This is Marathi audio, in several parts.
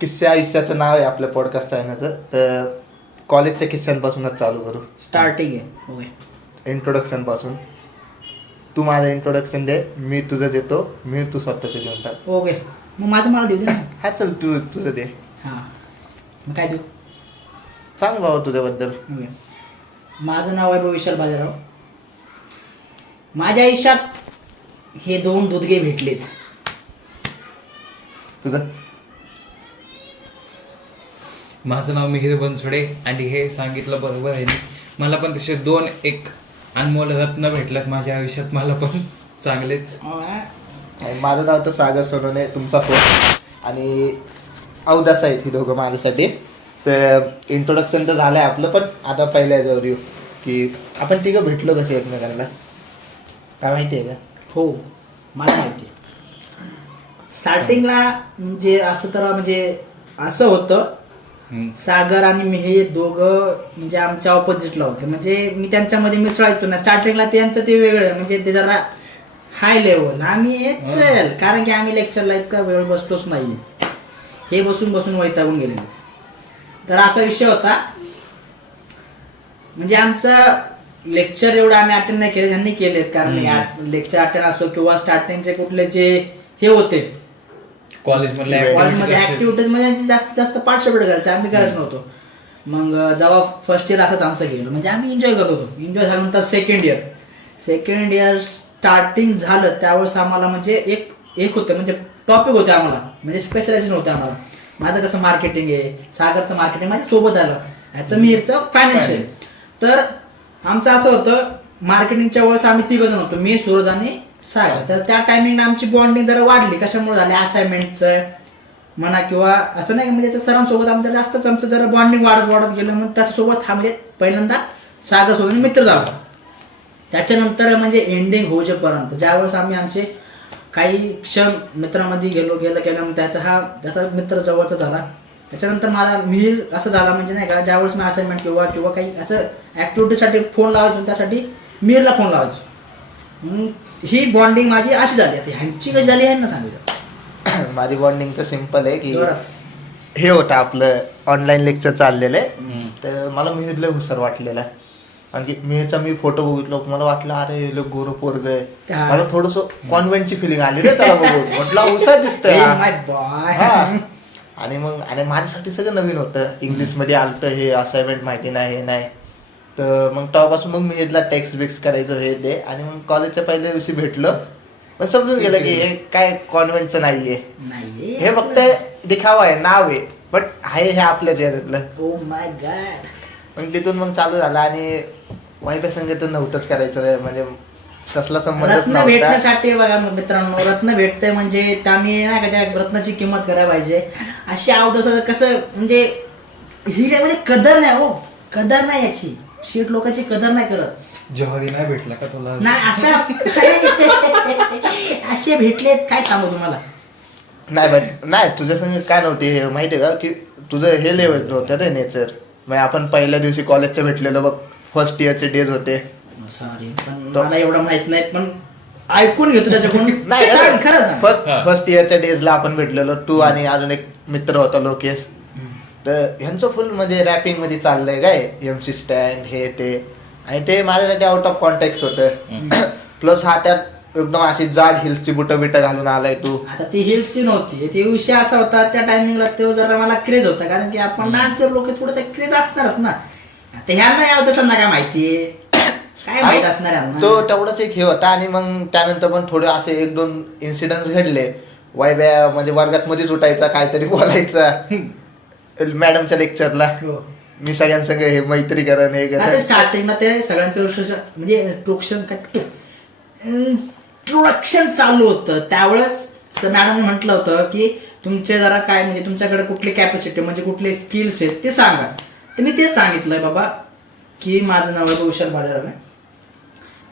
किस्से आयुष्याचं नाव आहे आपल्या पॉडकास्ट चॅनलचं. तर कॉलेजच्या किस्स्यांपासूनच चालू करू. स्टार्टिंग आहे. ओके. इंट्रोडक्शन पासून. तू माझं इंट्रोडक्शन दे, मी तुझं देतो, मी तू स्वतःचं देऊन टाक. ओके. मग माझं मला देऊ दे ना. हा चल, तू तुझं दे. हां. मग काय देऊ? सांग भाऊ तुझ्याबद्दल. ओके. माझं नाव आहे विशाल बाजीराव. माझ्या आयुष्यात हे 2 दुधगे भेटलेत. तुझं? माझं नाव मिहिर बनसोडे आणि हे सांगितलं बरोबर आहे. मला पण तसे 2 एक अनमोल रत्न भेटल्यात माझ्या आयुष्यात, मला पण चांगलेच. आणि माझं नाव तर सागर सोनवणे, तुमचा फोन आणि अवदास आहेत ही दोघं माझ्यासाठी. तर इंट्रोडक्शन तर झालं आहे आपलं, पण आता पहिल्या याच्यावर येऊ की आपण तिघं भेटलो कसे एकमेकांना, काय माहिती आहे का? हो, मला माहिती आहे. स्टार्टिंगला म्हणजे असं होतं, सागर आणि मी हे दोघं म्हणजे आमच्या ऑपोजिटला होते. म्हणजे मी त्यांच्यामध्ये मिसळायचो ना. स्टार्टिंगला त्यांचं ते वेगळं, म्हणजे ते जरा हाय लेवल, आम्ही चल, कारण की आम्ही लेक्चरला इतका वेळ बसतोच नाही, हे बसून बसून वैतागून गेलेले. तर असा विषय होता. म्हणजे आमचं लेक्चर एवढं आम्ही अटेंड नाही केले, ज्यांनी केलेत. कारण लेक्चर अटेंड असो किंवा स्टार्टिंगचे कुठले जे हे होते कॉलेजमध्ये ऍक्टिव्हिटीज मध्ये जास्तीत जास्त पार्टिसिपेट करायचं, आम्ही करायचं नव्हतो. मग जेव्हा फर्स्ट इयर असंच आमचं गेलं, म्हणजे आम्ही एन्जॉय करत होतो. एन्जॉय झाल्यानंतर सेकंड इयर स्टार्टिंग झालं त्यावेळेस आम्हाला म्हणजे एक होतं, म्हणजे टॉपिक होते आम्हाला, म्हणजे स्पेशलायझेशन होतं आम्हाला. माझं कसं मार्केटिंग आहे, सागरचं मार्केटिंग माझ्या सोबत आलं, ह्याचं मिहिरचं फायनान्शियल. तर आमचं असं होतं, मार्केटिंगच्या वेळेस आम्ही 3 जण होतो, मी, सूरज आणि सागर. तर त्या टायमिंगला आमची बॉन्डिंग जरा वाढली. कशामुळे झाली? असाइनमेंटचं म्हणा किंवा असं नाही, म्हणजे त्या सरांसोबत आमचं जास्तच आमचं जरा बॉन्डिंग वाढत गेलं. मग त्याच्यासोबत हा म्हणजे पहिल्यांदा सागर सोबत मित्र झाला. त्याच्यानंतर म्हणजे एंडिंग होजेपर्यंत ज्यावेळेस आम्ही आमचे काही क्षण मित्रामध्ये गेलं त्याचा मित्र जवळचा झाला. त्याच्यानंतर मला मिहिर असं झाला, म्हणजे नाही का, ज्यावेळेस मी असाइनमेंट किंवा काही असं ऍक्टिव्हिटीसाठी फोन लावायचो, त्यासाठी मिहिरला फोन लावायचो. ही बॉन्डिंग माझी अशी झाली. आता ह्यांची कशी झाली आहे ना सांगायचं. माझी बॉन्डिंग तर सिम्पल आहे की हे होतं आपलं ऑनलाईन लेक्चर चाललेलं आहे. तर मला मिहिरला हुशार वाटलेला, आणखी मिहिरचा मी फोटो बघितलो, मला वाटलं अरे हे लोक गोरं पोरग आहे. मला थोडस कॉन्व्हेंटची फिलिंग आली रे त्याला बघून, म्हटलं हुशार दिसतंय. आणि माझ्यासाठी सगळं नवीन होतं. इंग्लिशमध्ये आलतं, हे असाइनमेंट माहिती नाही, हे नाही. तर मग तेव्हापासून मग मी हेला टेक्स्ट बिक्स करायचो, हे दे. आणि मग कॉलेजच्या पहिल्या दिवशी भेटलं, मग समजून गेलं की हे काय कॉन्व्हेंटचं नाहीये, हे फक्त दिखावा आहे, नाव आहे, बट आहे हे आपल्याच याच्यातलं. Oh my God. मग तिथून मग चालू झाला. आणि वाईफा संग तर नव्हतंच करायचं, म्हणजे कसला संबंधच रत्न नव्हता. भेटण्यासाठी बघा मित्रांनो, रत्न भेटतंय म्हणजे त्याने नाही का त्या रत्नाची किंमत करायला पाहिजे. अशी आवडत कसं, म्हणजे ही म्हणजे कदर नाही, हो कदर नाही याची. शीट लोकांची कदर नाही करत. जवारी नाही भेटला का तुला? नाही असं असे भेटलेत, काय सांगू तुम्हाला. नाही बट नाही, तुझ्या संग काय नव्हती हे माहिती आहे का, की तुझं हे लेवल होतं रे नेचर. मग आपण पहिल्या दिवशी कॉलेजचं भेटलेलो बघ, फर्स्ट इयरचे डेज होते. सॉरी, पण मला एवढं माहित नाही, पण ऐकून घेतो त्याच्याकडून. नाही खरं सांग. फर्स्ट इयरच्या डेजला आपण भेटलेलो, तू आणि अजून एक मित्र होता लोकेश. तर ह्यांचं फुल म्हणजे रॅपिंग मध्ये चाललंय काय, MC स्टँड हे ते, आणि ते माझ्यासाठी आउट ऑफ कॉन्टेक्स्ट होतं. प्लस हा त्यात एकदम अशी जाड हिल्सची बुटं घालून आलाय तू. आता ती हिल्सची नव्हती, ते विषय असा होता त्या टायमिंगला, तो जरा मला क्रेज होता, कारण की आपण डान्सर लोक थोडं ते क्रेज असणारच ना. आता ह्यांना यावं तसं ना, काय माहितीये, काय माहित असणार यांना. तो तेवढाच एक हे होता. आणि मग त्यानंतर पण थोडे असे 1-2 इन्सिडेंट्स घडले. वायब्या म्हणजे वर्गात मध्येच उठायचा, काहीतरी बोलायचा मॅडमच्या लेक्चरला. मी सगळ्यांसंग हे मैत्री करण हे करण. स्टार्टिंगला ते सगळ्यांचं म्हणजे इंट्रोडक्शन चालू होतं. त्यावेळेस मॅडमने म्हटलं होतं की तुमचे जरा काय, म्हणजे तुमच्याकडे कुठली कॅपॅसिटी, म्हणजे कुठले स्किल्स आहेत ते सांगा. तर मी तेच सांगितलंय बाबा, की माझं नाव आहे विशाल बाजीराव आहे,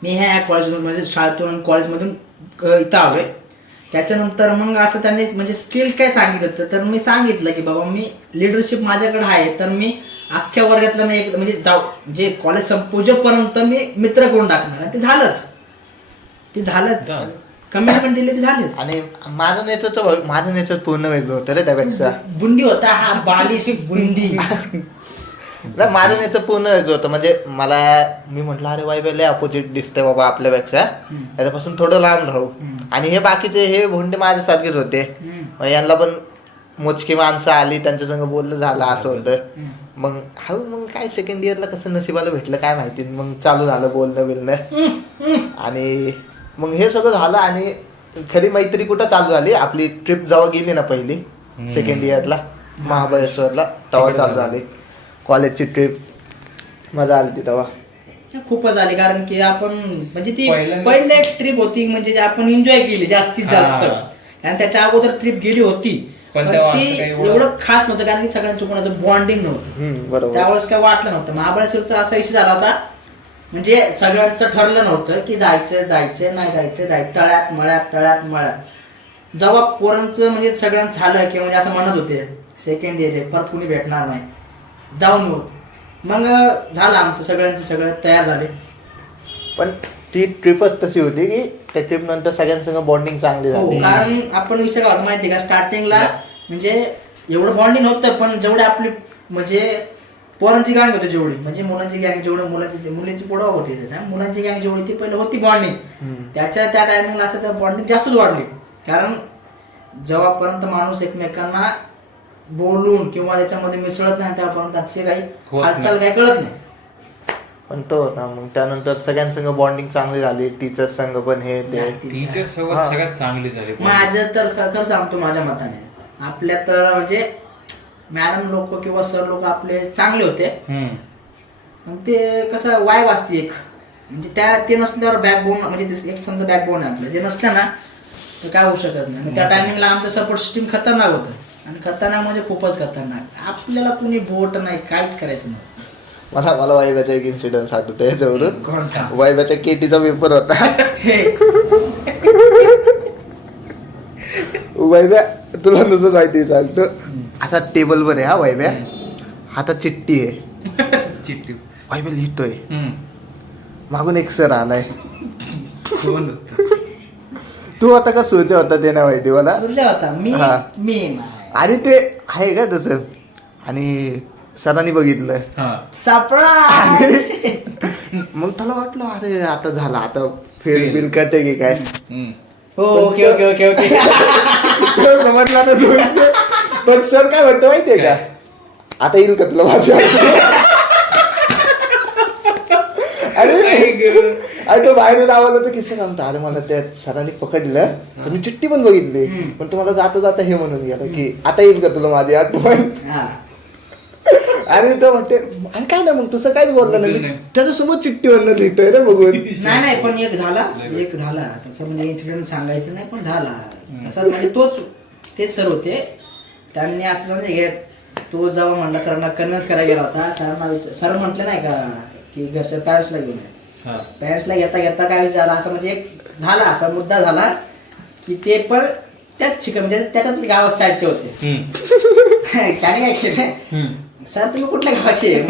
मी ह्या कॉलेजमधून म्हणजे शाळेतून कॉलेजमधून इथं आलोय. त्याच्यानंतर मग असं त्यांनी म्हणजे स्किल काय सांगितलं होतं, तर मी सांगितलं की बाबा मी लिडरशिप माझ्याकडे आहे, तर मी अख्ख्या वर्गातला मी एक म्हणजे जे कॉलेज संपोजेपर्यंत मी मित्र करून टाकणार. आणि ते झालंच. कमेंट दिले ते झालेच. आणि माझं नेचर पूर्ण वेगळं होतं रे त्यापेक्षा. बुंदी होता हा, बालिश बुंदी. नाही, माझं नेचर पूर्ण वेगळं होतं. म्हणजे मी म्हटलं अरे वाई लय अपोजिट दिसतंय बाबा आपल्यापेक्षा, त्याच्यापासून थोडं लांब राहू. आणि हे बाकीचे हे भोंडे माझ्यासारखेच होते. मग यांना पण मोजकी माणसं आली, त्यांच्या संग बोलणं झालं, असं होतं. मग काय सेकंड इयरला कसं नशिबाला भेटलं काय माहिती, मग चालू झालं बोलणं बिलणं. आणि मग हे सगळं झालं. आणि खरी मैत्री कुठं चालू झाली, आपली ट्रिप जेव्हा गेली ना पहिली सेकंड इयरला महाबळेश्वरला, तेव्हा चालू झाली कॉलेजची ट्रिप. मजा आली ती तेव्हा. खूपच आली, कारण की आपण म्हणजे ती पहिल्यांदा- पहिली ट्रिप होती म्हणजे जे आपण एन्जॉय केली जास्तीत जास्त. कारण त्याच्या अगोदर ट्रिप गेली होती, पण पण तेव्हा ती असं काही एवढं- एवढं खास नव्हतं, कारण की सगळ्यांचं कोणाचं बॉन्डिंग नव्हतं. बरोबर. त्यावेळेस काय वाटलं नव्हतं. महाबळेश्वरचा असा विषय झाला होता, म्हणजे सगळ्यांचं ठरलं नव्हतं की जायचं नाही जायचं तळ्यात मळ्यात. जेव्हा पोरांचं म्हणजे सगळ्यांचं झालं की म्हणजे असं म्हणत होते सेकंड इयर परत कुणी भेटणार नाही, जाऊन येऊ. मग झालं आमचं सगळं तयार झाले. पण ती ट्रिपच तशी होती की त्या ट्रिप नंतर सगळ्यांसंग बॉन्डिंग चांगली झाली. कारण आपण विषय काय होता माहिती का, स्टार्टिंगला म्हणजे एवढं बॉन्डिंग नव्हतं, पण जेवढे आपली म्हणजे पोरांची गँग होती जेवढी, म्हणजे मुलांची गँग जेवढं मुलींची पुढं होती, मुलांची गँग जेवढी ती पहिलं होती बॉन्डिंग, त्या टायमिंगला असं बॉन्डिंग जास्तच वाढली. कारण जेव्हापर्यंत माणूस एकमेकांना बोलून किंवा त्याच्यामध्ये मिसळत नाही तेव्हापर्यंत त्याची काही हालचाल काही कळत नाही. पण तो होता. मग त्यानंतर सगळ्यांसंग बॉन्डिंग चांगली झाली, टीचर्स संग पण हे ते. टीचर सोबत सगळ्यात चांगली झाली. माझं तर खरं सांगतो, माझ्या मताने आपल्या तर म्हणजे मॅडम लोक किंवा सर लोक आपले चांगले होते. मग ते कसं वाईब असते एक, म्हणजे ते नसल्यावर बॅकबोन, म्हणजे एक समजा बॅकबोन आहे आपलं, जे नसतं ना तर काय होऊ शकत नाही. त्या टायमिंगला आमचं सपोर्ट सिस्टीम खतरनाक होतं. आणि खतरनाक म्हणजे खूपच खतरनाक. आपल्याला कुणी बोट नाही, काहीच करायचं नाही. मला वाईबाचा एक इन्सिडन्स आठवतोय याच्यावरून. कोणता? वाईबाच्या केटीचा पेपर होता. वाईब्या तुला नुसतं माहिती सांगतो, असा टेबलवर आहे हा वाईब्या, हातात चिठ्ठी आहे, चिट्टी. वाईब्या लिहितोय, मागून एक सर आलाय. तू आता का सोचा होता ते ना माहिती मला. सुरल्या होता मी हा. मी आणि ते आहे का तसं. आणि सरांनी बघितलं, सरप्राईज. मग त्याला वाटलं अरे आता झालं, आता फेल बिल करते की काय. Okay okay okay okay. तो समजला ना तो विषय. पण सर काय म्हणतो माहितीये का, आता येईल का तुला माझ्या. आणि तो बाहेरून आवाज होता की सर आमचं, अरे मला त्या सरांनी पकडलं तर मी चिठ्ठी पण बघितली, पण तुम्हाला जाता जाता हे म्हणून गेलं की आता येईल का तुला माझी आठवण. आणि तो म्हणते आणि काय ना मग तुझं काहीच बोललं नाही, मी त्याच्यासमोर चिठ्ठीवरनं लिहितोय ना बघून. नाही पण एक झाला तसं म्हणजे इन्सिडेंट सांगायचं नाही, पण झाला तसाच. म्हणजे तेच सर होते. त्यांनी असं म्हणजे तो जेव्हा म्हणला सरांना कन्व्हिन्स करायला गेला होता, सर म्हटले नाही का की घरच्या पॅरेंट्सला घेऊन ये. पॅरेंट्सला घेता काय झाला असं, म्हणजे एक झाला असा मुद्दा झाला की ते पण त्याच ठिकाणी म्हणजे त्याच्याच गावात साईडचे होते. त्याने काय केलं, सर तुम्ही कुठल्या गावाचे आहे?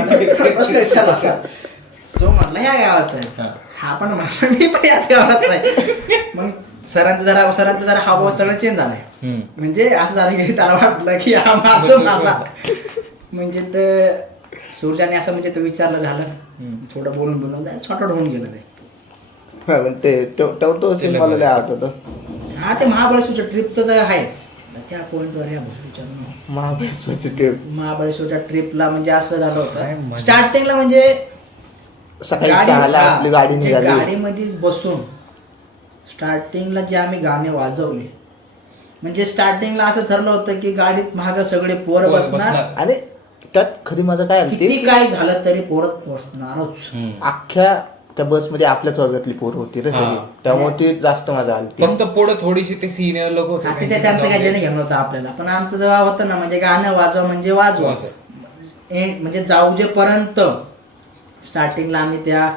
तो म्हटला ह्या गावाचा आहे. हा पण म्हटलं मी पण याच गावाचा आहे. मग सरांचं जरा हावभाव सगळं चेंज झालाय. म्हणजे असं झालं की त्याला वाटलं की हा मारतो मला. म्हणजे तर सूर्याने असं म्हणजे तो विचारलं झालं, थोडं बोलून सॉर्ट आउट होऊन गेलं ते. तो सीन मला लय आठवतो. हा ते महाबळेश्वरच्या ट्रिपचं तर आहेच. त्या पॉईंटवर या महाबळेश्वरची ट्रिप. महाबळेश्वरच्या ट्रिपला म्हणजे असं झालं होतं, स्टार्टिंगला म्हणजे सकाळी 6ला आपली गाडी निघाली. गाडीमध्ये बसून स्टार्टिंगला जे आम्ही गाणे वाजवले, म्हणजे स्टार्टिंगला असं ठरलं होतं की गाडीत महाग सगळे पोरं बसणार आणि त्यात खरी मजा काय आली, किती काय झालं तरी पोरत बसणारच. अख्ख्या त्या बसमध्ये आपल्याच वर्गातली पोरं होती रे सगळी, त्यामुळे ती जास्त मजा आली. फक्त पुढे थोडीशी ते सिनियर लोक होते, त्यांचं काही देणं घेणं होतं आपल्याला. पण आमचं जेव्हा होतं ना, म्हणजे गाणं वाजवा म्हणजे वाजवाच, म्हणजे जाऊ जेपर्यंत. स्टार्टिंगला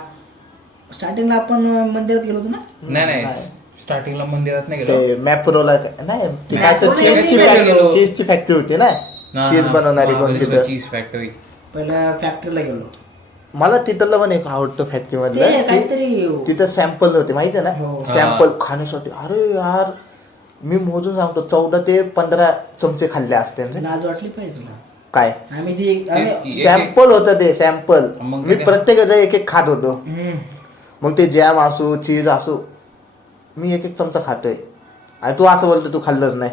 स्टार्टिंगला आपण मंदिरात गेलो होतो ना. नाही स्टार्टिंगला मंदिरात नाही ते गेलो. मॅप्रोला नाही, ती काय तर चीजची फॅक्टरी होती ना, चीज बनवणारी कोणती तर चीज फॅक्टरी. पहिल्या फॅक्टरीला गेलो. मला तिथलं पण एक आवडतं फॅक्टरी ते मधलं काहीतरी की तिथं सॅम्पल होते माहिती आहे हो. ना, सॅम्पल खाण्यासाठी. अरे यार मी मोजून सांगतो 14 ते 15 चमचे खाल्ले असते ना. लाज वाटली पाहिजे तुला. काय आम्ही तेच की. सॅम्पल होतं ते सॅम्पल. मग मी ते- प्रत्येकाचं एक एक खात होतो. मग ते जॅम असो चीज असो मी एक एक चमचा खातोय आणि तू असं बोलतो तू खाल्लंच नाही.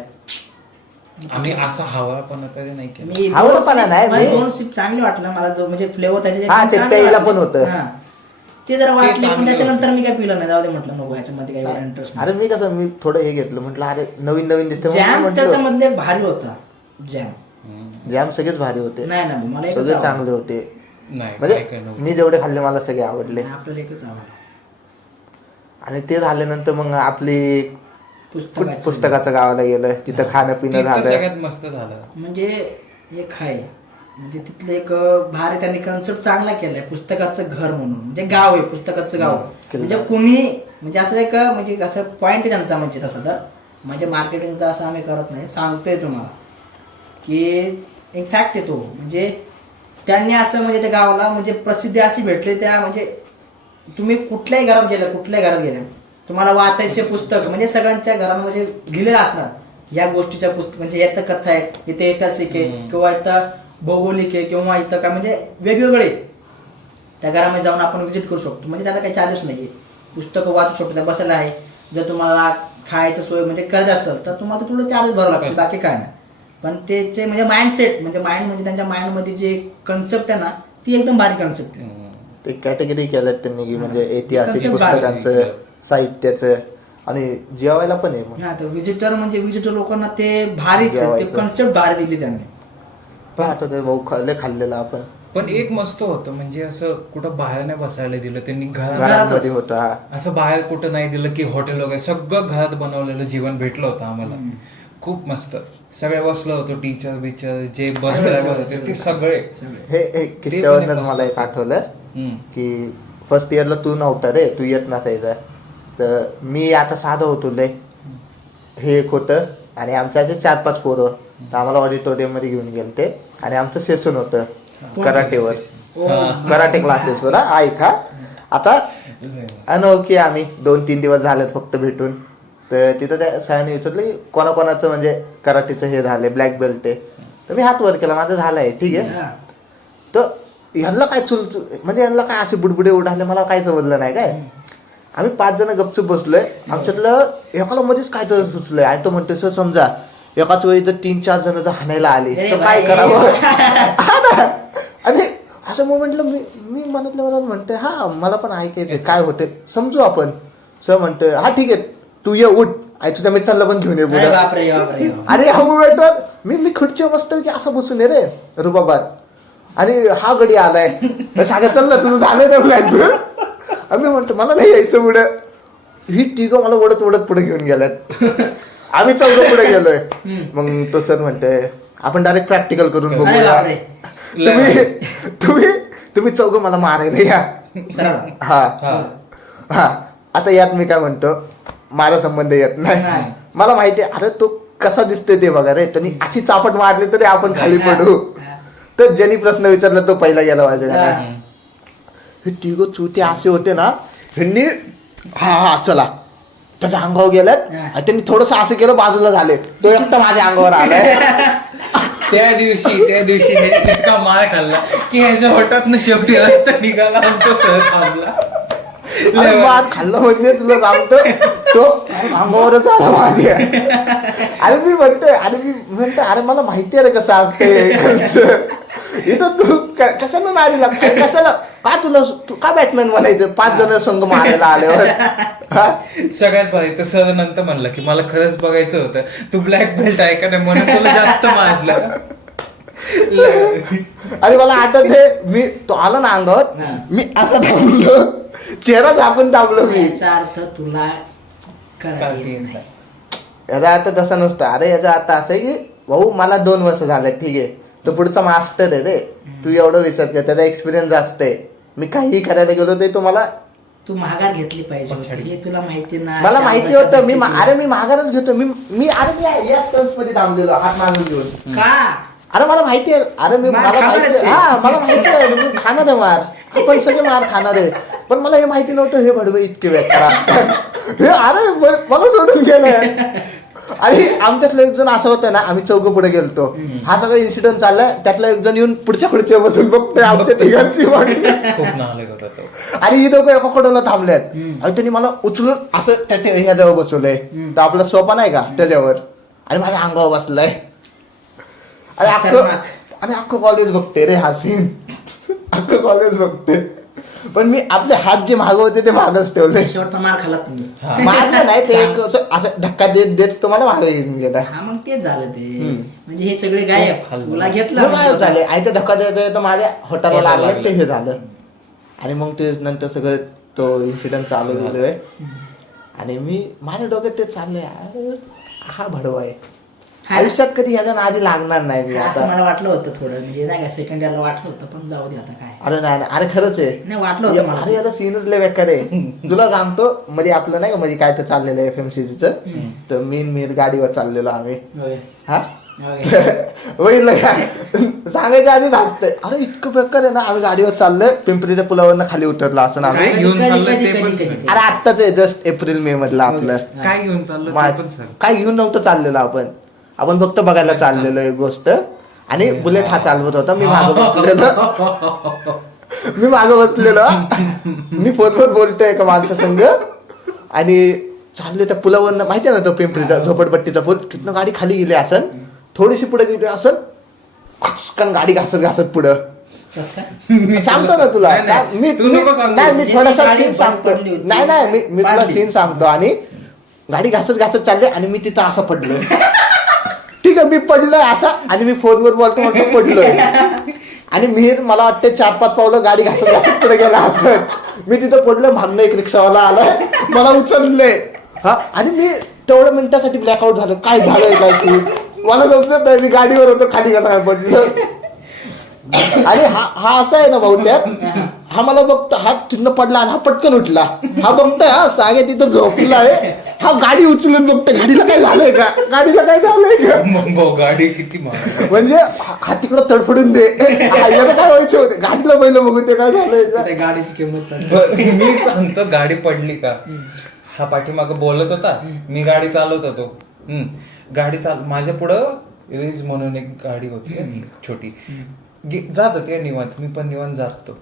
आम्ही असा हवा पण आता ते नाही केलं. मी आवडपणा नाही, मला मी- 2 सिप चांगले वाटलं मला, जो म्हणजे फ्लेवर त्याचे हा, ते चांगले प्यायला वाटले. पण होतं. हा. ते जरा वाटले पण चांगलं त्याच्यानंतर मी काय पिलं नाही, जाऊ दे म्हटलं नको ह्याच्यामध्ये काही एवढा इंटरेस्ट अरे मी कसं मी थोडं हे घेतलं म्हटलं अरे नवीन नवीन दिसते जॅम म्हटलं त्याच्यामधले भारी होता जॅम. जॅम सगळेच भारी होते, नाही ना भाऊ, मला एकच सगळे आवडलं. चांगले होते. नाही म्हणजे काय काय नव्हतं. मी जेवढे खाल्ले मला सगळे आवडले. नाही, आपल्याला एकच आवडलं आणि ते झाल्यानंतर मग आपली पुस्तकाचं. पुस्तकाचं गावाला गेलं, तिथं खाणं पिणं तिथं झालं. सगळ्यात मस्त झालं. म्हणजे एक आहे म्हणजे तिथलं एक भारी त्यांनी कन्सेप्ट चांगला केलाय, पुस्तकाचं घर म्हणून. म्हणजे गाव आहे पुस्तकाचं गाव. म्हणजे कुणी म्हणजे असं एक म्हणजे असं पॉईंट आहे त्यांचा, म्हणजे तसं तर म्हणजे मार्केटिंगचं असं आम्ही करत नाही, सांगतोय तुम्हाला की एक फॅक्ट येतो. म्हणजे त्यांनी असं म्हणजे त्या गावाला म्हणजे प्रसिद्धी अशी भेटली त्या, म्हणजे तुम्ही कुठल्याही घरात गेल्या तुम्हाला वाचायचे पुस्तक म्हणजे सगळ्यांच्या घरामध्ये लिहिलेलं असणार या गोष्टीच्या पुस्तक. म्हणजे इथं कथा आहे, इथे ऐतिहासिक आहे, किंवा इथं भौगोलिक आहे, किंवा इथं काय म्हणजे वेगवेगळे त्या घरामध्ये जाऊन आपण व्हिजिट करू शकतो. म्हणजे त्याला काही चार्जेस नाही आहे, पुस्तकं वाचू शकतो, त्या बसायला आहे. जर तुम्हाला खायचं सोय म्हणजे करायचं असेल तर तुम्हाला थोडं चार्जेस भरावं लागतील, बाकी काय नाही. पण त्याचे म्हणजे माइंडसेट म्हणजे म्हणजे त्यांच्या माइंडमध्ये जे कन्सेप्ट आहे ना ती एकदम भारी कन्सेप्ट आहे. ते कॅटेगरी केल्यात त्यांनी की म्हणजे ऐतिहासिक Concept भारी. पुस्तकांचं, साहित्याचं आणि जेवायला पण आहे. मग हा तर विजिटर लोकांना ते भारीच आहे, ते जेवायचं. कन्सेप्ट भारी दिली त्यांनी. पण आठवतंय भाऊ खाल्लेलं आपण पण एक मस्त होतं म्हणजे असं कुठं बाहेर नाही बसायला दिलं त्यांनी. घरात घरामध्ये होता. असं बाहेर कुठं नाही दिलं की हॉटेल वगैरे, सगळं घरात बनवलेलं जेवण भेटलं होतं आम्हाला. खूप मस्त सगळे बसलो होतो, टीचर बिचर जे बस ड्रायव्हर होते ते सगळे. हे किस्स्यावरच मला एक आठवलं की फर्स्ट इयरला तू नव्हता रे, तू येत नसायचा. तर मी आता साधं होतो लय, हे एक होतं आणि आमच्या असे 4-5 पोरं. तर आम्हाला ऑडिटोरियम मध्ये घेऊन गेले ते आणि आमचं सेशन होतं कराटेवर, कराटे क्लासेसवर. ऐका आता अनोळखी आम्ही 2-3 दिवस झालेत फक्त भेटून. तर तिथं त्या सरांनी विचारलं की कोणाकोणाचं म्हणजे कराटेचं हे झालंय ब्लॅक बेल्ट आहे. तर मी हात वर केला, माझं झालंय ठीक आहे. तर ह्यांना काय म्हणजे यांना काय असे बुडबुडे उडाले, मला काय समजलं नाही. काय आम्ही 5 जण गपचूप बसलोय, आमच्यातलं एकाला मध्येच काय तर सुचलंय आणि तो म्हणतोय सर समजा एकाच वेळी जर 3-4 जण जर हाणायला आले तर काय करावं. आणि असं मग म्हटलं मी मनातल्या मनात म्हणतोय हा मला पण ऐकायचंय काय होतंय समजू आपण. सर म्हणतोय हा ठीक आहे तू ये उठ आणि तुझ्या मित्रांना पण घेऊन ये पुढे. अरे हा मुमेंटवर मी खुर्ची बसतो की असं बसून ये रे रुबाबात आणि हा गडी आलाय सांगा चाललं तुझं झालंय ना ब्लॅक बेल्ट. आम्ही म्हणतो मला नाही यायचं पुढे. ही तिघं मला ओढत ओढत पुढे घेऊन गेल्यात. आम्ही चौघं पुढे गेलोय. मग तो सर म्हणतोय आपण डायरेक्ट प्रॅक्टिकल करून बघूया. तुम्ही चौघं मला मारायला या. हा आता यात मी काय म्हणतो माझा संबंध येत नाही. मला माहिती आहे अरे तो कसा दिसतोय ते बघा रे, त्यांनी अशी चापट मारली तरी आपण खाली पडू. तर ज्यांनी प्रश्न विचारला तो पहिला गेला माझ्या. हे तिघ चुते असे होते ना, ह्यांनी हा चला त्याच्या अंगावर गेल्यात आणि त्यांनी थोडस असं केलं बाजूला झाले, तो एकटा माझ्या अंगावर आलाय. त्या दिवशी इतका मार खाल्ला की ह्याच्या होटात ना शेवटी रक्त निघाला आणि तो सहज थांबला. मार खाल्लं म्हणजे तुला सांगतो तो अंगावरच आला माझ्या. अरे मी म्हणतोय अरे मला माहिती आहे रे कसं असते इथं तू कशाला नादी लागते कशाला का तू का बॅटमॅन म्हणायचं 5 जण संघ मारायला आल्यावर. सगळ्यात भारी तर सर नंतर म्हणलं की मला खरंच बघायचं होतं तू ब्लॅक बेल्ट आहे का नाही म्हणून तुला जास्त मारलं. आणि मला आठवते मी तो आला ना अंगावर मी असं थांबलो, चेहरा झाकून दाबलो मी. याचा अर्थ तुला याचा अर्थ तसा नसतो. अरे याचा अर्थ असं आहे की भाऊ मला 2 वर्ष झाले ठीक आहे, तो पुढचा मास्टर आहे रे, तू एवढं विसर कर, त्याचा एक्सपिरियन्स जास्त आहे. मी काही करायला गेलो ते तुम्हाला तू माघार घेतली पाहिजे हे तुला माहिती नाही. मला माहिती होतं मी माघारच घेतो. मी या स्टन्स मध्ये थांबलेलो हात मागून घेऊन. का अरे मला माहिती आहे, अरे मी मला माहिती आहे मी खाणार आहे मार. आपण सगळे मार खाणार आहे. पण मला हे माहिती नव्हतं हे भडवे इतके बेकार हे. अरे मला सोडून गेलं. आणि आमच्यातलं एक जण असं होतं ना, आम्ही चौघं पुढे गेलतो, हा सगळा इन्सिडेंट चाललाय, त्यातला एक जण येऊन पुढच्या खुर्चीवर बसून बघतोय आमच्या तिघांची भांडणं. खूप नालायक होता तो. आणि ही दोघं एका कडोला थांबल्यात आणि त्यांनी मला उचलून असं त्या ह्याच्यावर बसवलंय, तर आपला सोफा नाही का त्याच्यावर, आणि माझ्या अंगावर बसलाय. आणि अख्खं कॉलेज बघते रे हा सीन, अख्खं कॉलेज बघते. पण मी आपले हात जे मागं होते ते मागच ठेवले. शेवट पण मार खाल्ला तुम्ही. मारलं नाही, ते एक असं धक्का देत देत तुम्हाला मागे येऊन गेला. हा मग तेच झालं ते. म्हणजे हे सगळे गायब, तुला घेतलं मग काय झाले, आणि ते धक्का देत देत माझ्या होटाला लागलं, ते हे झालं. आणि मग ते नंतर सगळं तो इन्सिडेंट चालू गेलोय. आणि मी माझ्या डोक्यात ते चाललंय, हा भडवा आहे, आयुष्यात कधी ह्याच्या आधी लागणार नाही मी असं आता. मला वाटलं होतं थोडं, म्हणजे नाही का सेकंड इयरला वाटलं होतं, पण जाऊ दे आता काय. अरे नाही, अरे खरंच आहे, नाही वाटलं होतं मला. अरे याला सीनच लय बेकार आहे. तुला सांगतो, मध्ये आपलं नाही का मध्ये काय तर चाललेलं FMCG चं, तर मीर गाडीवर चाललेलो आम्ही. होय. हा होय. होईल काय सांगायच्या आधीच हसतंय. अरे इतकं बेकार आहे ना, आम्ही गाडीवर चाललोय, पिंपरीच्या पुलावरनं खाली उतरलो असं आम्ही. काय घेऊन चाललंय ते पण कधी- सांग. अरे आत्ताच आहे, जस्ट एप्रिल मे मधलं आपलं. काय घेऊन चाललं ते पण सांग. काय घेऊन नव्हतं चाललेलं आपण फक्त बघायला चाललेलो एक गोष्ट. आणि बुलेट हा चालवत होता, मी मागं बसलेलो मी फोनवर बोलतोय एका माणसासंग. आणि चालले त्या पुलावरनं, माहिती आहे ना तो पिंपरीचा झोपडपट्टीचा पूल, तिथनं गाडी खाली गेली असन, थोडीशी पुढे गेली असन, खचकन गाडी घासत पुढं. कसं काय? सांगतो ना तुला, मी थोडासा गाडी सीन सांगतो. पडली होती. नाही मी तुला पडली. सीन सांगतो. आणि गाडी घासत चालले आणि मी तिथं असं पडलोय. ठीक आहे, मी पडलोय असा, आणि मी फोनवर बोलतो पडलोय. आणि मिहीर मला वाटतं 4-5 पावलं गाडी घासत पुढे गेला असत. मी तिथं पडलोय, मागणं एक रिक्षावाला आलाय, मला उचललंय. हा, आणि मी तेवढ्या मिनिटासाठी ब्लॅकआउट झालं. काय झालंय काय सीन मला समजत नाही. मी गाडीवर होतो, खाली कसा काय पडलं. आणि हा असा आहे ना भाऊट्यात, हा मला बघतो, हा तिथनं पडला आणि हा पटकन उठला. हा बघतोय, हा सागे तिथं झोपला आहे, हा गाडी उचलून बघतोय, गाडीला काय झालंय का, गाडीला काय झालंय का. मग भाऊ गाडी किती महाग. म्हणजे हा तिकडं तडफडून दे, याला काय व्हायचे होते, गाडीला पहिलं बघून ते काय झालंय का. त्या गाडीची किंमत पडली. बरं, मी सांगतो गाडी पडली का. हा पाठीमाग बोलत होता, मी गाडी चालवत होतो. गाडी माझ्या पुढं रिज म्हणून एक गाडी होती ती छोटी, जात होती निवांत, मी पण निवांत जात होतो.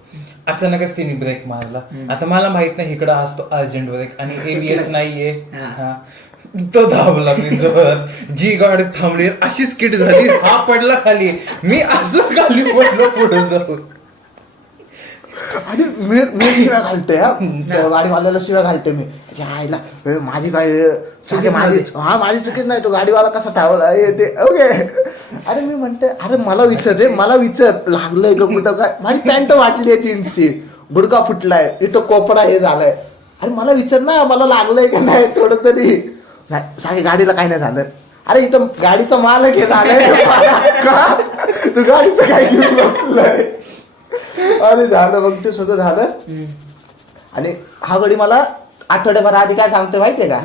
अचानकच तिने ब्रेक मारला. आता मला माहित नाही इकडं असतो अर्जंट ब्रेक आणि ABS नाहीये. हा, तो धावला मी जोरात, जी गाडी थांबली अशीच किट झाली, हा पडला खाली, मी असंच खाली पडलो पुढे जाऊन. आणि मी शिव्या घालतोय, हा गाडीवाल्याला शिव्या घालतोय मी, आईला माझी काय सागे माझी चुकीच नाही, तो गाडीवाला कसा धावला ते ओके. अरे मी म्हणते, अरे मला विचार लागलंय का कुठं काय, माझी पॅन्ट वाटली आहे जीन्सची, गुडघा फुटलाय, इथं कोपरा हे झालाय. अरे मला विचार ना, मला लागलंय का नाही थोडं तरी. नाही सागे गाडीला काय नाही झालं. अरे इथं गाडीचा मालक हे झालंय का, तू गाडीचं काय घेऊन बसलंय. अरे झालं, मग ते सगळं झालं. आणि हा गडी मला आठवड्याभर आधी काय सांगतोय माहितीये का,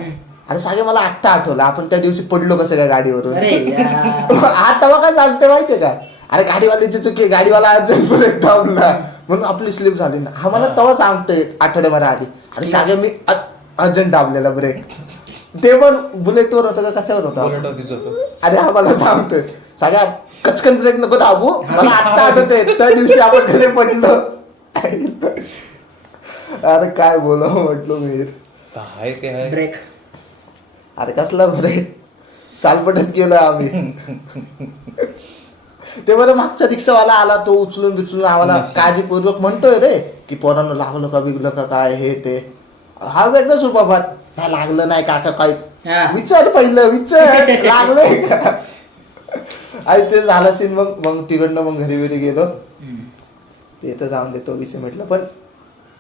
अरे सागे मला आत्ता आठवलं आपण त्या दिवशी पडलो कसं काय गाडीवरून. आता काय सांगतोय माहितीये का, अरे गाडीवाल्याची चुकी, गाडीवाला अर्जंट ब्रेक थांबला म्हणून आपली स्लिप झाली ना. हा मला तेव्हा सांगतोय आठवड्याभर आधी, अरे सागे मी अर्जंट दाबलेला ब्रेक, ते पण बुलेटवर होतं का कशावर होतं. अरे हा मला सांगतोय, सागे कचकन ब्रेक नको दाबू, मला आत्ता आठवतंय त्या दिवशी आपण कधी पडलो. अरे काय बोलावं म्हटलो मी. ब्रेक, अरे कसला ब्रेक, सालपटत गेलो आम्ही. ते बरं मागचा रिक्षावाला आला, तो उचलून आम्हाला काळजीपूर्वक म्हणतोय रे की पोरांना लागलं का बिगलं का काय हे ते. हा वेगळा सुपापात, नाही लागलं नाही काका काहीच, विचार लागलंय का. आणि ते झालं सीन. मग तिकडनं मग घरी गेलो, ते तर जाऊन देतो विषय म्हटलं. पण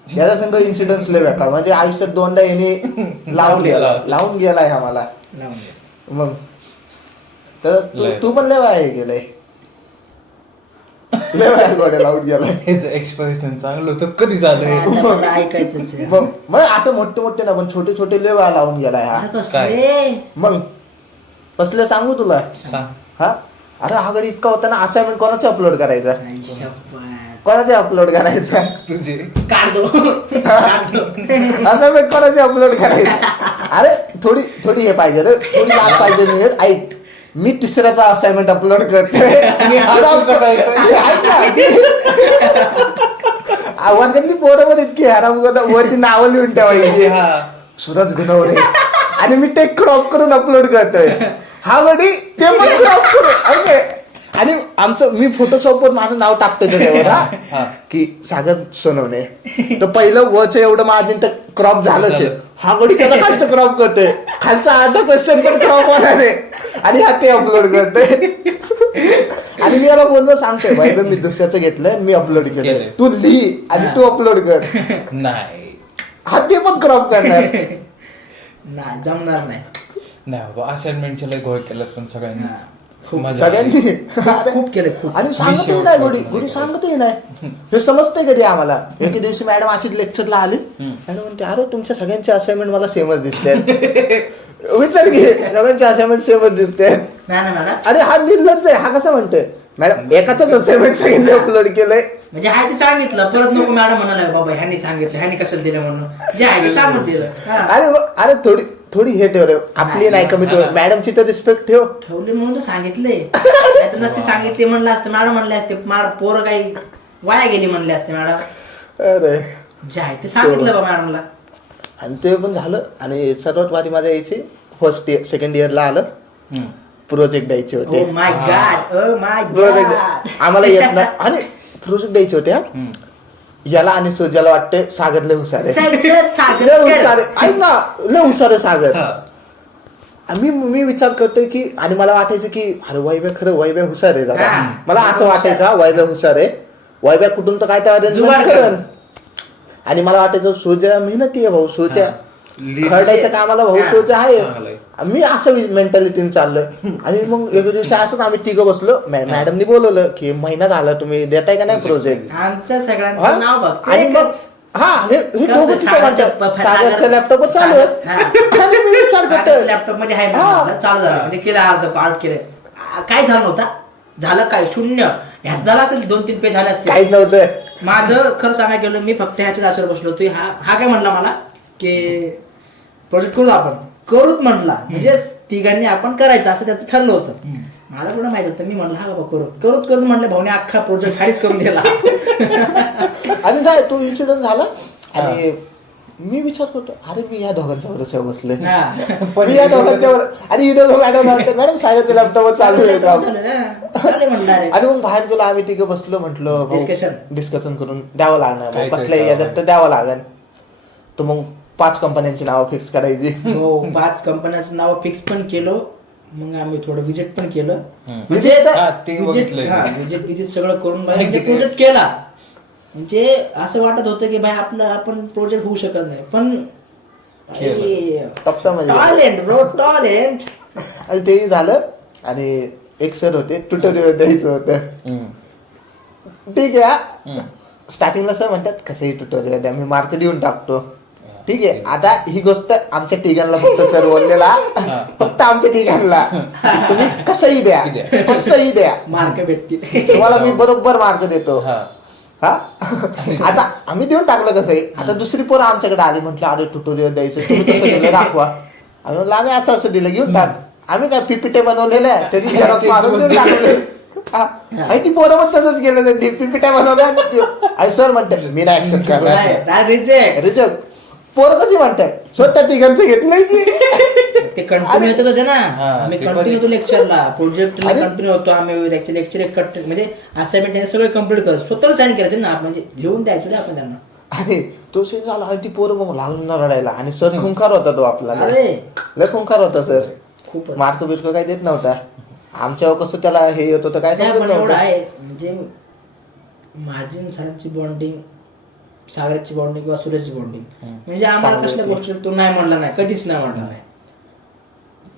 याचा संघ इन्सिडेंट लय बेकार, म्हणजे आयुष्यात 2दा याने लावून गेलाय आम्हाला. मग तर तू पण लय आहे गेलाय, लय वेळा गोड्या लावून गेलाय. एक्सप्रेशन चांगलं होतं, कधी झालंय ऐकायचं. मग असं मोठे ना, पण छोटे लय वेळा लावून गेलाय हा. मग कसले सांगू तुला. हा, अरे हा गडी इतका होता ना, असाइनमेंट कोणाचं अपलोड करायचा. कोणाचे अपलोड करायचं तुझे काढ दो काढ दो. असाइनमेंट कोणाचे अपलोड करायचं. अरे थोडी थोडी हे पाहिजे रे, थोडी लाज पाहिजे. नाही ऐक, मी तिसऱ्याचा असाइनमेंट अपलोड करतोय आणि वर्गातली पोरं पण इतकी हराम वरती नावं लिहून ठेवायची, सूरज गुणवरे, आणि मी ते क्रॉप करून अपलोड करतोय. हा गडी ते पण क्रॉप करून ओके. आणि आमचं मी फोटोशॉपवर माझं नाव टाकतोय त्याच्यावर की सागर सोनवणे, तर पहिलं वच एवढं माझं तर क्रॉप झालंच. हा गडी त्याला खालचं क्रॉप करतोय, खालचा अर्धा क्वेश्चन पण क्रॉप होणार आहे, आणि हा ते अपलोड करतोय. आणि मी याला बोलणं सांगतोय भाई मी दुसऱ्याचं घेतलंय मी अपलोड केलंय, तू लिही आणि तू अपलोड कर. नाही हा ते पण क्रॉप करणार. नाही जमणार नाही. बाबा असाइनमेंटचे लय घोळ केलं पण सगळ्यांनी. मजा आली. सगळ्यांनी खूप केलं खूप. आणि सांगतही नाही गोडी सांगतही नाही, हे समजतंय कधी आम्हाला. एके दिवशी मॅडम अशीच लेक्चरला आली, मॅडम म्हणते अरे तुमच्या सगळ्यांचे असाइनमेंट मला सेमच दिसते. विचार घे, सगळ्यांचे असाइनमेंट सेमच दिसते. नाही ना मॅडम, अरे हा निर्लज्ज आहे. हा कसा म्हणतोय मॅडम एकाच असाइनमेंट सगळ्यांनी अपलोड केलंय. म्हणजे हाय ते सांगितलं परत नको मॅडम म्हणाला बाबा ह्यांनी सांगितलं ह्यांनी कशाला दिलं म्हणून, जे आहे ते सांगून दिलं. अरे थोडी थोडी हे ठेव रे, आपली नाही कमी ठेव, मॅडमची तर रिस्पेक्ट ठेव. ठेवले म्हणून तर सांगितले, नाही तर नसते सांगितले म्हणलं असतं मॅडम म्हणले असते पोरं काही वाया गेली म्हणले असते मॅडम. अरे जे आहे ते सांगितलं बा मॅडमला. आणि ते पण झालं. आणि सर्वात भारी माझ्या यायची फर्स्ट इयर सेकंड इयरला आलं, प्रोजेक्ट द्यायचे होते. Oh my God, oh my project God. आम्हाला येत नाही. अरे प्रोजेक्ट द्यायचे होते हा. याला आणि सोज्याला वाटते सागर लय हुशार आहे, लय हुशार आहे. ऐक ना, लय हुशार आहे सागर. मी विचार करतोय की, आणि मला वाटायचं की अरे वैभ्या खरं वैभ्या हुशार आहे जरा. मला असं वाटायचं वैभ्या हुशार आहे, वैभ्या कुठून तर काय त्या करण. आणि मला वाटायचं सोज्या मेहनती आहे भाऊ, सोच्या खरडायच्या कामाला भाऊ सोच्या आहे. मी असं मेंटॅलिटीने चाललोय. आणि मग एक दिवशी असंच आम्ही तिघं बसलो, मॅडमनी बोलवलं की महिना झाला तुम्ही देताय का नाही प्रोजेक्ट. आमचं सगळ्यांचं नाव बघ. आणि मग हे दोघं सागरच्या लॅपटॉप चालू आहे. लॅपटॉप मध्ये आहे ना, चालू झालं म्हणजे केलं अर्ध पार्ट केलं. काय झालं नव्हता, झालं काय शून्य. ह्यात झालं असेल 2-3 पेज झाले असते, काहीच नव्हतं. माझं खरं सांगायला गेलं मी फक्त ह्याच्याच आशेवर बसलो होतो. हा काय म्हणला मला की प्रोजेक्ट करू आपण, करूच म्हटला म्हणजे तिघांनी आपण करायचं असं त्याचं ठरलं होतं. मला कुठं माहित होतं, मी म्हणलं हा बाबा करूच म्हणलं. भाऊने अख्खा प्रोजेक्ट हारीच करून दिला. आणि काय तो इन्सिडेंट झाला. आणि मी विचार करतो अरे मी या दोघांच्या वर बसले, मी या दोघांच्यावर. आणि ही दोघं मॅडम सागरच्या लॅपटॉपवर चालू आहे. आणि मग बाहेर गेलो आम्ही तिघं बसलो, म्हटलं डिस्कशन करून द्यावं लागणार, कसल्या याच्यात तर द्यावं लागेल. तर मग 5 कंपन्यांची नावं फिक्स करायची. 5 कंपन्यांचं नाव फिक्स पण केलं. मग आम्ही थोडं विजिट पण केलं, म्हणजे विजिट सगळं करून प्रोजेक्ट केला. म्हणजे असं वाटत होतं की भाई आपण प्रोजेक्ट होऊ शकत नाही, पण टॅलेंट ब्रो टॅलेंट. आणि तेही झालं. आणि एक सर होते, ट्युटोरियल द्यायचं होतं. ठीक आहे, स्टार्टिंगला सर म्हणतात कसंही ट्युटोरियल द्या, मी मार्क देऊन टाकतो. ठीक आहे, आता ही गोष्ट आमच्या तिघांना फक्त सर बोललेला, फक्त आमच्या तिघांना तुम्ही कसंही द्या मार्क भेटतील तुम्हाला, मी बरोबर मार्क देतो. हा आता आम्ही देऊन टाकलं कसंही. आता दुसरी पोरं आमच्याकडे आली, म्हटलं अरे ट्युटोरियल द्यायचं तुम्ही कसं दिलं दाखवा. आम्ही म्हटलं आम्ही असं दिलं घेऊन टाक. आम्ही काय पीपीटे बनवलेले आहे त्याची झेरॉक्स मारून देऊन टाकले. आणि ती पोरं पण तसंच केलं, त्यांनी पीपीट्या बनवल्या. आणि सर म्हणतात मी नाही ऍक्सेप्ट करणार, रिजेक्ट. पोरं कशी म्हणतात स्वतः तिघांचं घेतलंय की ते कंटिन्यू येत होते ना. आम्ही कंटिन्यू होतो लेक्चरला, प्रोजेक्टला कंटिन्यू होतो आम्ही. लेक्चर एक म्हणजे असाइनमेंट सगळं कम्प्लीट करतो, स्वतःला साईन करायचं ना, म्हणजे लिहून द्यायचो आपण त्यांना. आणि तो सीन झाला. आणि ती पोरं मग लागून रडायला. आणि सर खुंखार होता तो आपला, लय खुंखार होता सर. खूप मार्क बिर्क काही देत नव्हता. आमच्यावर कसं त्याला हे येत होतं काय समजत नव्हतं. म्हणजे माझी सरांची बॉन्डिंग, सागरची बॉन्डिंग किंवा सूरजची बॉन्डिंग, म्हणजे आम्हाला कसल्या गोष्टी तो नाही म्हणला नाही, कधीच नाही म्हणला नाही.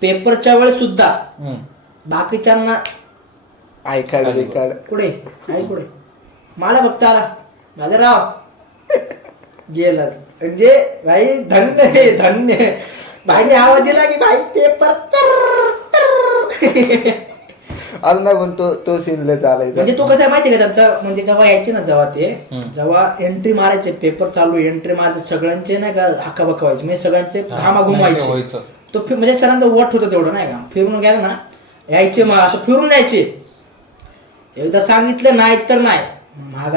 पेपरच्या वेळेस सुद्धा बाकीच्यांना ऐकाड पुढे पुढे मला फक्त आला माझा राव गेला. म्हणजे भाई धन्य भाईने आवाज दिला की भाई पेपर. अरे नाही पण तो सीन लय चालायचा. म्हणजे तो कसं आहे माहितीये का त्यांचा, म्हणजे जेव्हा यायचे ना जेव्हा एंट्री मारायचे, पेपर चालू एंट्री मारायचे, सगळ्यांचे नाही का हक्काबक्का व्हायचे, म्हणजे सगळ्यांचे घामाघूम व्हायचे. तो म्हणजे सरांचं वट होतं तेवढं नाही का, फिरून गेला ना यायचे, मग असं फिरून यायचे. एकदा सांगितलं नाही तर नाही, महाग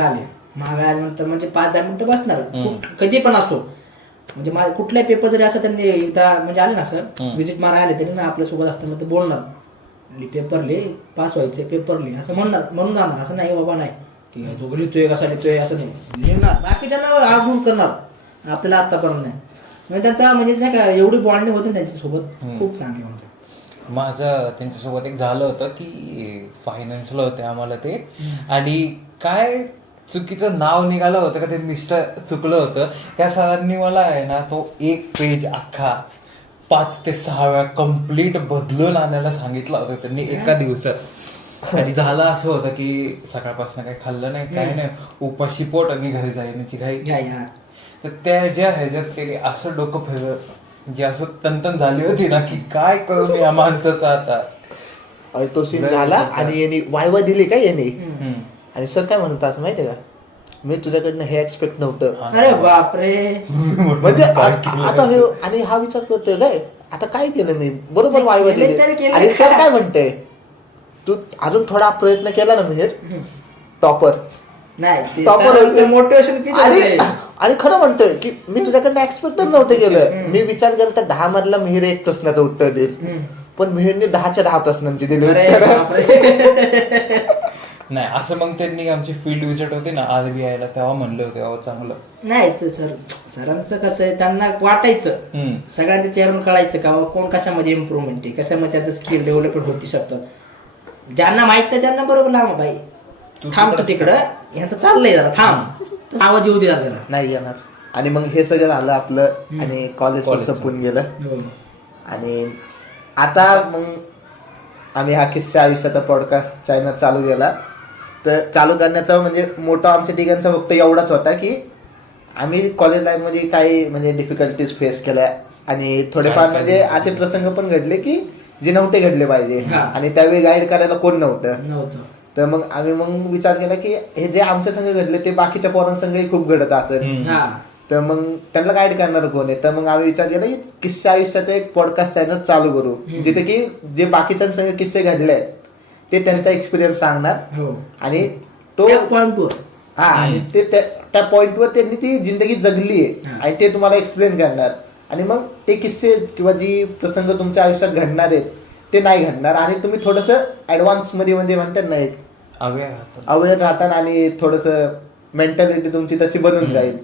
आल्यानंतर म्हणजे 5-10 मिनिटं बसणार कधी पण असो. म्हणजे कुठलाही पेपर जरी असं त्यांनी एकदा म्हणजे आले ना सर व्हिजिट मारा आले तरी ना आपल्या सोबत असतं मग ते बोलणार पेपर लिह, पास व्हायचे पेपर लिह असं म्हणून जाणार. असं नाही बाबा नाही की तो लिहितोय कसा लिहितोय असं नाही, लिहिणार बाकीच्यांना आगून करणार, आपल्याला आतापर्यंत नाही. म्हणजे त्यांचा म्हणजे नाही का एवढी बॉन्डिंग होती त्यांच्यासोबत, खूप चांगली. म्हणजे माझं त्यांच्यासोबत एक झालं होतं की फायनान्सला होते आम्हाला ते, आणि काय चुकीचं नाव निघालं होतं का ते मिस्टर चुकलं होतं. त्या सरांनी मला आहे ना तो 1 पेज अख्खा 5 ते 6 वेळा कम्प्लीट बदलून आणायला सांगितलं होतं त्यांनी एका दिवसात. आणि झालं असं होतं की सकाळपासून काही खाल्लं नाही, काही नाही, उपाशी पोट आणि घरी जाण्याची घाई. तर त्या ह्याच्यात त्याने असं डोकं फिरलं, जे असं तंतन झाली होती ना की काय करू मी या माणसाचं आता. आणि तो सीन झाला आणि यांनी वायवा दिली काय यांनी, आणि सर काय म्हणत असं माहितीये का, मी तुझ्याकडनं हे एक्सपेक्ट नव्हतं. अरे बापरे. म्हणजे आता हे, आणि हा विचार करतोय काय आता काय केलं मी, बरोबर वायवा दिली. आणि सर काय म्हणतोय, तू अजून थोडा प्रयत्न केला ना मिहिर, टॉपर मोटिवेशन. आणि खरं म्हणतोय की मी तुझ्याकडनं एक्सपेक्टच नव्हतं केलं. मी विचार केला तर 10 मधला मिहिर 1 प्रश्नाचं उत्तर देईल, पण मिहिरने 10च्या 10 प्रश्नांची दिली. नाही असं मग त्यांनी आमची फील्ड विजिट होती ना RBIला, तेव्हा म्हणले होते चांगलं नाही. सरांचं कसं आहे, त्यांना वाटायचं सगळ्यांच्या चेहऱ्यावर कळायचं का कोण कशामध्ये इम्प्रुव्हमेंट आहे, कशामध्ये त्याचं स्किल डेव्हलपमेंट होती शकतात. ज्यांना माहित नाही त्यांना बरोबर लावा बाई थांबतो तिकडं, ह्यांचं चाललंय जरा थांब, आवाज येऊ दे जरा नाही येणार. आणि मग हे सगळं झालं आपलं, आणि कॉलेज पण संपून गेलं. आणि आता मग आम्ही हा किस्सा आयुष्याचा पॉडकास्ट चॅनल चालू केला. तर चालू करण्याचा म्हणजे मोठा आमच्या तिघांचा फक्त एवढाच होता की आम्ही कॉलेज लाईफमध्ये काही म्हणजे डिफिकल्टीज फेस केल्या, आणि थोडेफार म्हणजे असे प्रसंग पण घडले की जे नव्हते घडले पाहिजे, आणि त्यावेळी गाईड करायला कोण नव्हतं. तर मग आम्ही विचार केला की हे जे आमच्या संघ घडले ते बाकीच्या पोरांसंघही खूप घडत असेल, तर मग त्यांना गाईड करणार कोण आहे. तर मग आम्ही विचार केला की किस्सा आयुष्याचा एक पॉडकास्ट चॅनल चालू करू, जिथे की जे बाकीच्यांसंग किस्से घडले ते त्यांचा एक्सपिरियन्स सांगणार, आणि तो पॉइंटवर आणि ते त्या पॉइंटवर त्यांनी ती जिंदगी जगली आहे आणि ते तुम्हाला एक्सप्लेन करणार. आणि मग ते किस्से किंवा जी प्रसंग तुमच्या आयुष्यात घडणार आहेत ते नाही घडणार, आणि तुम्ही थोडंसं ऍडव्हान्स मध्ये म्हणजे म्हणतात ना एक अवेअर राहतात, आणि थोडंसं मेंटॅलिटी तुमची तशी बनून जाईल.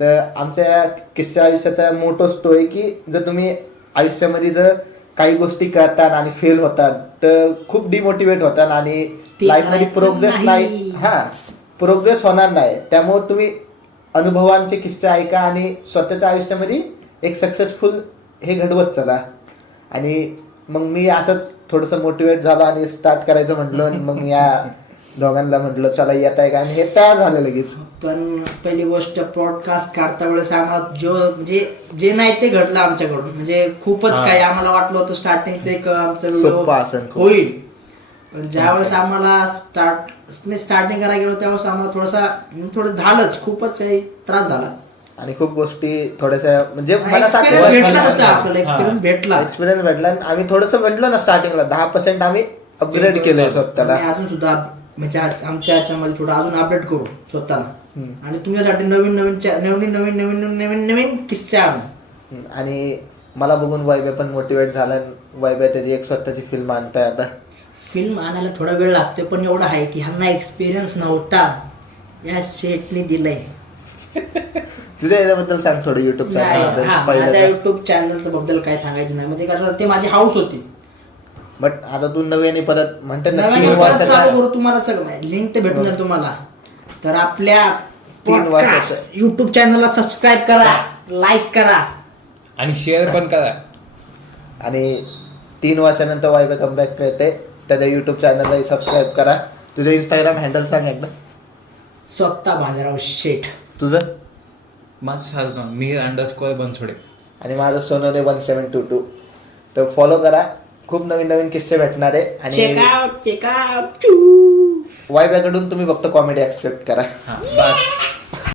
तर आमच्या किस्सा आयुष्याचा मोटोच तो आहे की जर तुम्ही आयुष्यामध्ये जर काही गोष्टी करतात आणि फेल होतात तर खूप डिमोटिवेट होतात, आणि लाईफमध्ये प्रोग्रेस नाही, प्रोग्रेस होणार नाही. त्यामुळे तुम्ही अनुभवांचे किस्से ऐका आणि स्वतःच्या आयुष्यामध्ये एक सक्सेसफुल हे घडवत चला. आणि मग मी असंच थोडंसं मोटिवेट झालो आणि स्टार्ट करायचं म्हटलं, आणि मग या दोघांना म्हटलं चला येत आहे का, आणि हे तयार झालं लगेच. पण पहिली गोष्ट पॉडकास्ट काढता वेळेस आम्हाला म्हणजे जे नाही ते घडलं आमच्याकडून, म्हणजे खूपच काही आम्हाला वाटलं होतं स्टार्टिंगचं एक आमचं व्हिडिओ होईल, पण ज्यावेळेस आम्हाला स्टार्टिंग करायला गेलो त्यावेळेस आम्हाला थोडं झालंच, खूपच काही त्रास झाला. आणि खूप गोष्टी थोड्याशा म्हणजे मला एक्सपिरियन्स भेटला. आम्ही थोडंसं म्हटलं ना स्टार्टिंगला 10% आम्ही अपग्रेड केलंय स्वतःला, अजून सुद्धा म्हणजे आमच्या याच्यामध्ये थोडं अजून अपडेट करू स्वतःला, आणि तुमच्यासाठी नवीन किस्से आणू. आणि मला बघून वैभव पण मोटिवेट झाला. वैभव त्याची एक स्वतःची फिल्म आणताय आता. फिल्म आणायला थोडा वेळ लागतोय, पण एवढा आहे की ह्यांना एक्सपिरियन्स नव्हता, या शेटने दिलंय. तुझ्या याच्याबद्दल सांग थोडं युट्यूब चॅनल. माझ्या युट्यूब चॅनलच्या बद्दल काय सांगायचं नाही, म्हणजे कसं ते माझी हाऊस होती. बट आता तू नव्याने परत म्हणते ना 3 वर्षाचा तुम्हाला सगळं लिंक ते भेटून जाईल तुम्हाला. तर आपल्या 3 वर्षाचं युट्यूब चॅनलला सबस्क्राईब करा, लाईक करा आणि शेअर पण करा. आणि 3 वर्षानंतर वायबे कमबॅक करते, त्याच्या युट्यूब चॅनललाही सबस्क्राईब करा. तुझं इंस्टाग्राम हँडल सांग एकदा. स्वतः भालेराव शेठ. तुझं? माझं साधं मी _बनसोडे. आणि माझं सोनोने 1722. तर फॉलो करा, खूप नवीन नवीन किस्से भेटणार आहे आणि चेकआउट वायब्याकडून तुम्ही फक्त कॉमेडी एक्सपेक्ट करा. बस